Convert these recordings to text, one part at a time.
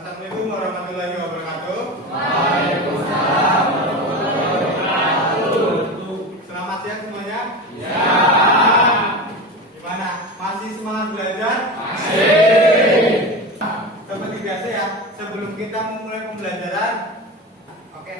Assalamualaikum warahmatullahi wabarakatuh. Waalaikumsalam warahmatullahi wabarakatuh. Selamat siang semuanya. Ya. Gimana? Masih semangat belajar? Masih. Seperti biasa ya, sebelum kita memulai pembelajaran, oke,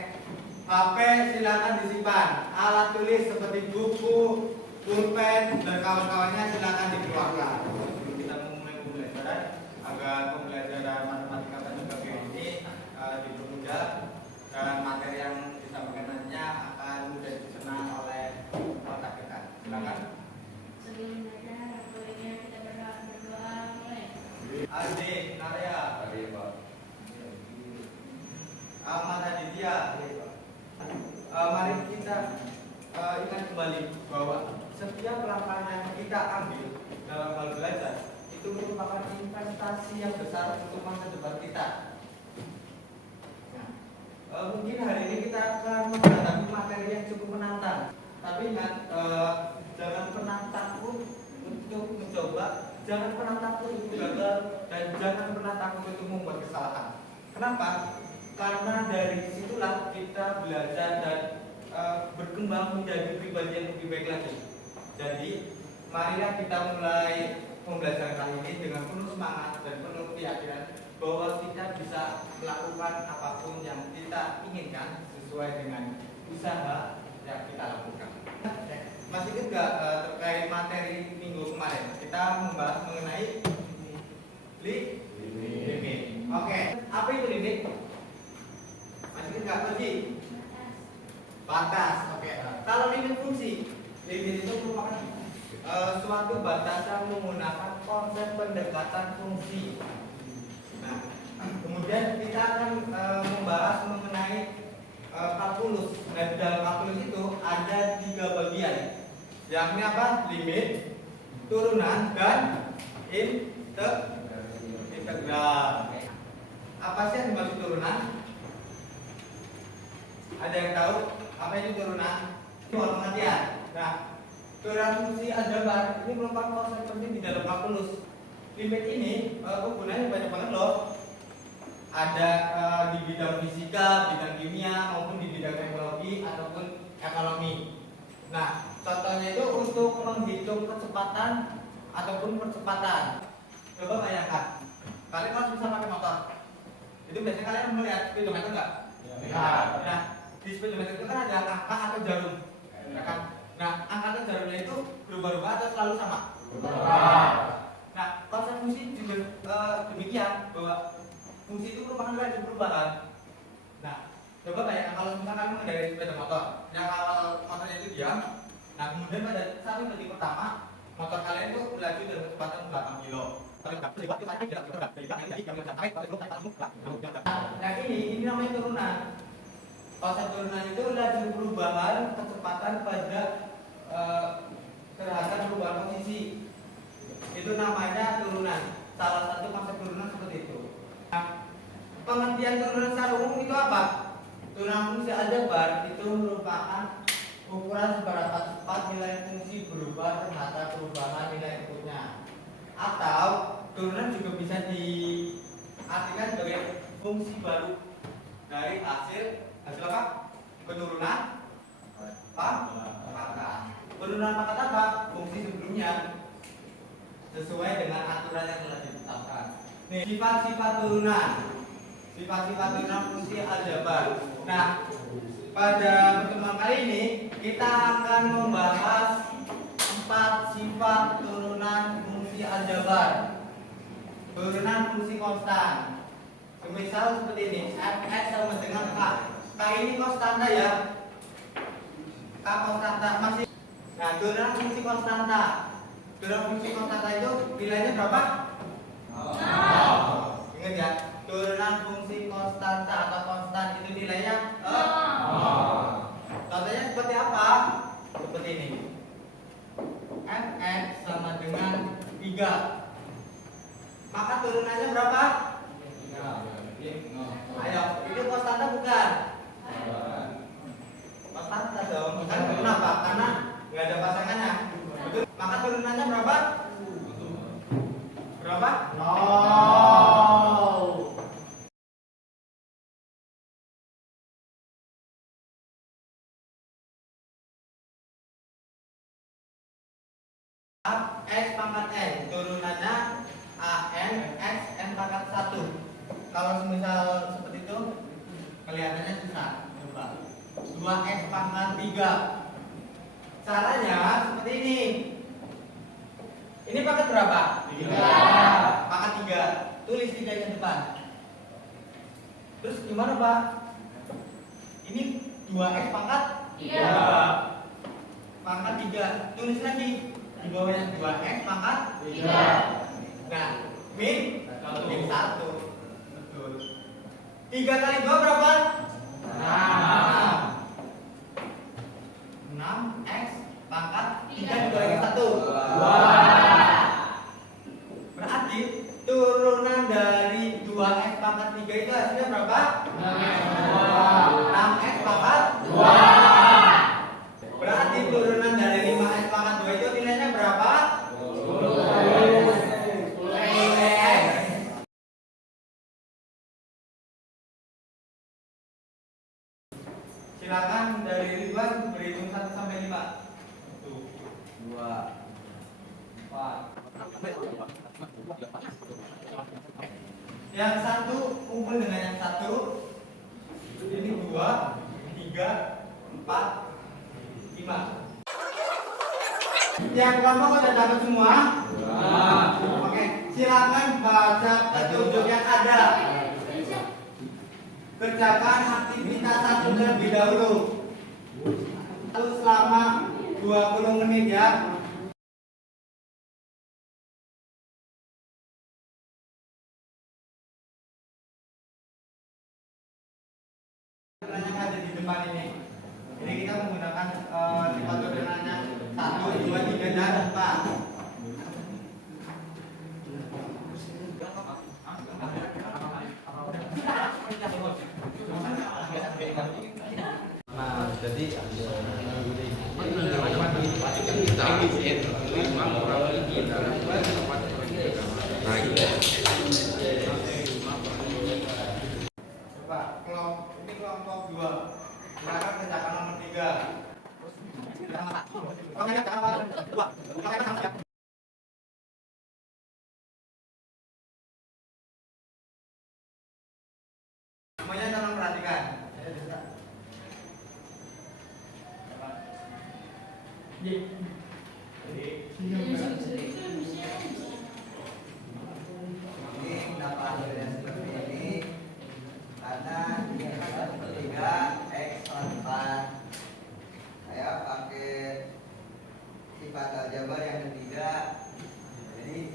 HP silakan disimpan. Alat tulis seperti buku, pulpen, dan kawan-kawannya silakan dikeluarkan. Sebelum kita memulai pembelajaran, agar pembelajaran matematika dan juga ini dipermudah dan materi yang disampaikan nantinya akan mudah dicerna oleh otak kita. Silakan. Sebelum belajar, bolehnya kita berdoa mulai. Adik, Narya, Ahmad Aditya. Mari kita ingat kembali bahwa setiap langkah yang kita ambil dalam hal belajar itu merupakan investasi yang besar untuk masa depan kita. Nah, mungkin hari ini kita akan menghadapi materi yang cukup menantang, tapi ingat, jangan pernah takut untuk mencoba, jangan pernah takut untuk gagal, dan jangan pernah takut untuk membuat kesalahan. Kenapa? Karena dari situlah kita belajar dan berkembang menjadi pribadi yang lebih baik lagi. Jadi, marilah kita mulai pembelajaran kali ini dengan penuh semangat dan penuh keyakinan bahwa kita bisa melakukan apapun yang kita inginkan sesuai dengan usaha yang kita lakukan. Masih ingat nggak terkait materi minggu kemarin? Kita membahas mengenai limit. Oke, apa itu limit? Masih ingat nggak tadi? Batas. Oke. Kalau limit fungsi, limit itu merupakan suatu batasan menggunakan konsep pendekatan fungsi. Nah, kemudian kita akan membahas mengenai kalkulus. Dan dalam kalkulus itu ada 3 bagian. Yang ini apa? Limit, turunan, dan integral. Apa sih yang dimaksud turunan? Ada yang tahu apa itu turunan? Itu pengertian. Nah, turunan fungsi aljabar ini merupakan konsep penting di dalam kalkulus. Limit ini kegunaannya banyak banget loh. Ada di bidang fisika, bidang kimia, maupun di bidang teknologi ataupun ekonomi. Nah, contohnya itu untuk menghitung kecepatan ataupun percepatan. Coba bayangkan, kalian kalau bisa pakai motor, itu biasanya kalian melihat speedometer nggak? Ya. Nah, di speedometer itu kan ada angka atau jarum, ya kan? Nah, angka atau jarumnya itu berubah-ubah atau selalu sama? Berubah. Nah, konsep fungsi juga demikian, bahwa fungsi itu merupakan laju perubahan. Nah, coba bayangkan kalau misalkan kalian mengendarai sepeda motor, yang kalau motornya itu diam, nah kemudian pada satu detik pertama, motor kalian itu melaju dengan kecepatan 8 kilo. Nah ini namanya turunan. Konsep turunan itu laju perubahan kecepatan pada terhadap perubahan posisi. Itu namanya turunan. Salah satu konsep turunan seperti itu. Nah, pengertian turunan secara umum itu apa? Turunan fungsi aljabar itu merupakan ukuran seberapa cepat nilai fungsi berubah terhadap perubahan nilai inputnya. Atau turunan juga bisa diartikan sebagai fungsi baru dari hasil apa? Penurunan pangkat. Penurunan pangkat apa? Fungsi sebelumnya sesuai dengan aturan yang telah ditetapkan. Nih, sifat-sifat turunan. Sifat-sifat turunan fungsi aljabar. Nah, pada pertemuan kali ini kita akan membahas 4 sifat turunan fungsi aljabar. Turunan fungsi konstan. Misal seperti ini, fx sama dengan k. K ini konstanta ya. K konstanta masih. Nah, turunan fungsi konstanta. Turunan fungsi konstanta itu nilainya berapa? 0. Ingat ya, turunan fungsi konstanta atau konstan itu nilainya 0. Contohnya seperti apa? Seperti ini. Fx sama dengan 3. Maka turunannya berapa? 3. Ayo, itu konstanta bukan? Konstanta dong. Kan kenapa? Karena nggak ada pasangannya. Maka turunannya berapa? Berapa? 0. 3. Caranya seperti ini. Ini pangkat berapa? 3. Pangkat 3. Tulis 3 yang depan. Terus gimana, Pak? Ini 2x pangkat 3. pangkat 3. Tulis lagi di bawahnya 2x pangkat 3. Nah, min 1. Betul. 3 kali 2 berapa? 6x pangkat 3 dikurangi 1. 2. Berarti turunan dari 2x pangkat 3 itu hasilnya berapa? 6x pangkat 2. Berarti turunan dari 5x pangkat 2 itu nilainya berapa? 10x. Silakan dari Ridwan berhitung 1 sampai 5. 1, 2, 4. Yang satu kumpul dengan yang satu. Ini 2, 3, 4, 5. Yang kelompok udah dapat semua? Oke, silakan baca petunjuk yang ada. Kerjakan aktivitas 1 terlebih dahulu. Itu selama 20 menit ya. Yang ada di depan ini. Jadi kita menggunakan sifat ordenannya 1, 2, 3 dan 4. Nah, jadi coba ini kelompok 2. Silakan kerjakan nomor 3. Semuanya tolong perhatikan. Ini kenapa hasilnya seperti ini? Karena ini adalah 3x pangkat 4. Saya pakai sifat aljabar yang ketiga. Jadi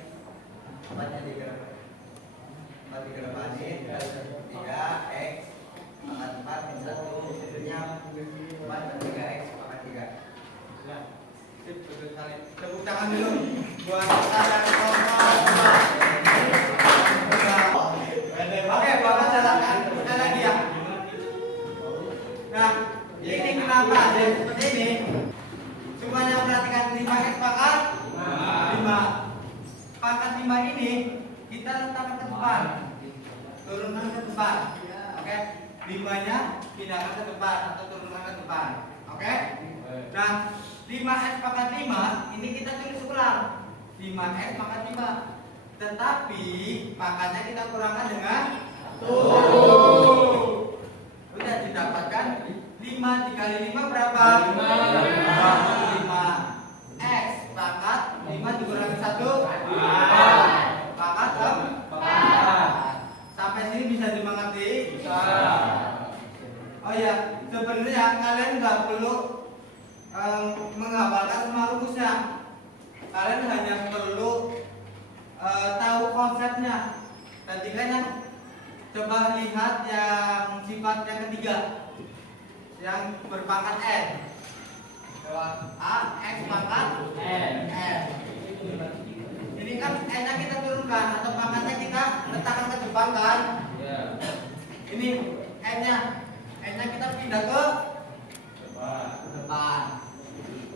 4-nya digerapanin 3x pangkat 4 min 1 hasilnya 4 dan 3x pangkat 3. Ya, sip, betul sekali. Tepuk tangan dulu buat kita dan kelompok 2. Oke, Bapak silakan kita lagi ya. Nah, ini kenapa ada seperti ini? Semuanya perhatikan 5x pangkat 5. Pangkat 5 ini kita letakkan ke depan. Turunkan ke depan. Oke, 5-nya pindahkan ke depan atau turunkan ke depan. Oke? Nah, 5x pangkat 5 ini kita tulis ulang. 5x pangkat 5. Tetapi pangkatnya kita kurangkan dengan 1. Sudah didapatkan 5 dikali 5 berapa? 5. X pangkat 5 dikurangi 1 pangkat 4. Sampai sini bisa dimengerti? Bisa. Oh ya, sebenarnya kalian nggak perlu menghafalkan semua rumusnya. Kalian hanya perlu tahu konsepnya. Tadi kan yang coba lihat yang sifat yang ketiga yang berpangkat n. A x pangkat n. Ini kan n-nya kita turunkan atau pangkatnya kita letakkan ke depan kan? Ini n-nya kita pindah ke depan.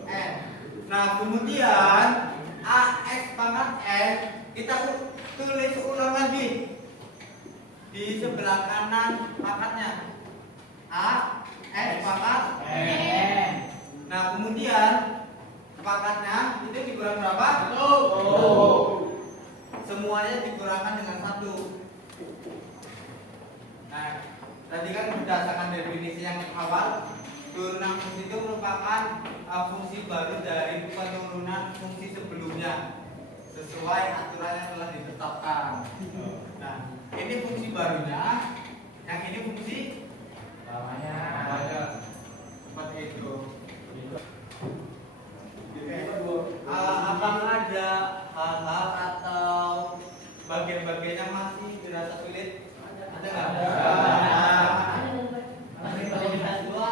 N. Nah, kemudian ax pangkat n kita tulis ulang lagi di sebelah kanan pangkatnya. A x pangkat n. Nah, kemudian pangkatnya itu dikurang berapa? 1. Semuanya dikurangkan dengan 1. Nah, tadi kan berdasarkan definisi yang awal, turunan fungsi itu merupakan fungsi baru dari penurunan fungsi sebelumnya sesuai aturan yang telah ditetapkan. Nah, ini fungsi barunya, yang ini fungsi Lamanya. seperti itu. Apakah ada hal-hal atau bagian-bagian yang masih dirasa sulit? Ada nggak? Aktivitas dua.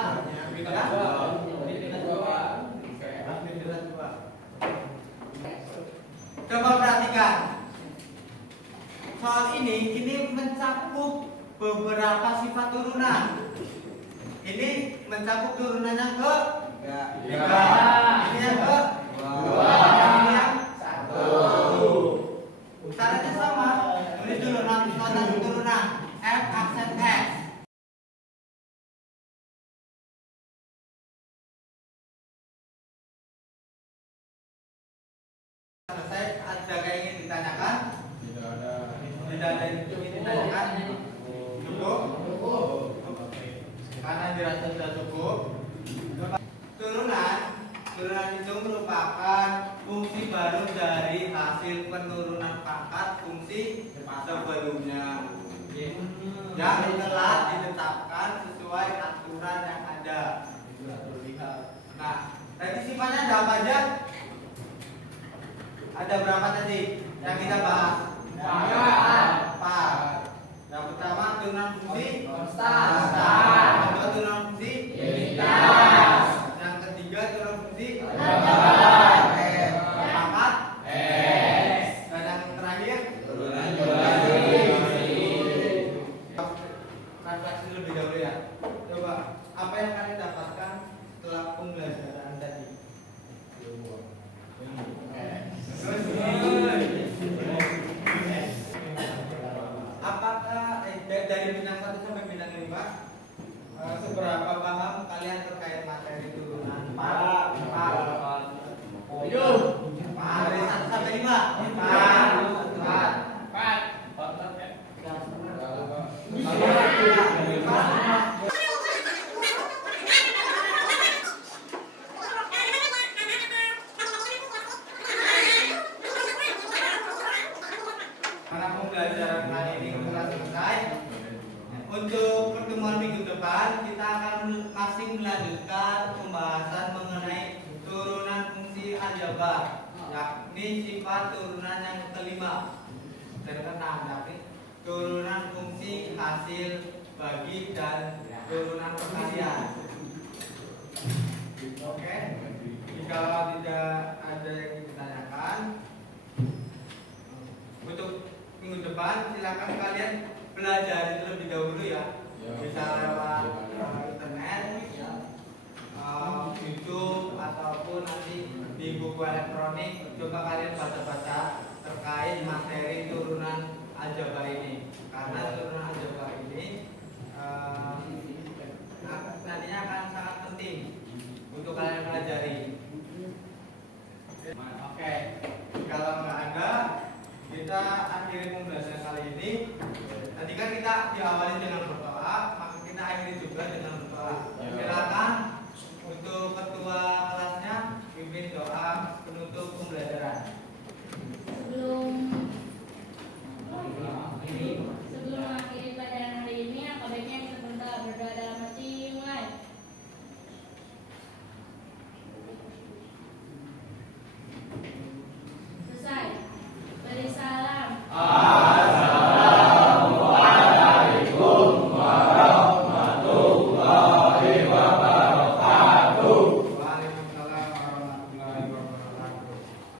Coba perhatikan. Soal ini mencakup beberapa sifat turunan. Ini mencakup turunan yang ke 3. Ini yang ke 2. Ini yang 1. Caranya sama. Tulis dulu notasi turunan. F aksen X. Selesai, ada yang ingin ditanyakan? Tidak ada. Tidak ada yang ingin ditanyakan? Cukup? Karena dirasa sudah cukup. Turunan itu merupakan fungsi baru dari hasil penurunan pangkat fungsi sebelumnya yang telah ditetapkan sesuai aturan yang ada. Nah, tadi sifatnya ada apa aja? Ada berapa tadi yang kita bahas? 4. Yang pertama turunan fungsi konstan. Yang kedua turunan fungsi unitas. Yang ketiga turunan fungsi pangkat X. Dan yang terakhir turunan refleksi lebih dahulu ya. Coba apa yang kalian dapatkan setelah pembelajaran tadi? Apakah dari bintang 1 sampai bintang 5 seberapa paham kalian terkait materi turunan? Dari 1 sampai 5. 4. Karena pembelajaran kali ini telah selesai. Untuk pertemuan minggu depan kita akan masih melanjutkan pembahasan mengenai turunan fungsi aljabar, yakni sifat turunan yang kelima dan keenam, yakni turunan fungsi hasil bagi dan turunan perkalian. Oke, jika tidak ada yang ditanyakan, untuk minggu depan silakan kalian belajar terlebih dahulu ya, bisa lewat internet, YouTube ataupun nanti di buku elektronik. Coba kalian baca-baca terkait materi turunan aljabar ini, karena turunan aljabar ini nantinya akan sangat penting untuk kalian pelajari. Oke, kalau nggak ada, kita akhiri pembelajaran kali ini. Tadi kan kita diawali dengan berdoa, maka kita akhiri juga dengan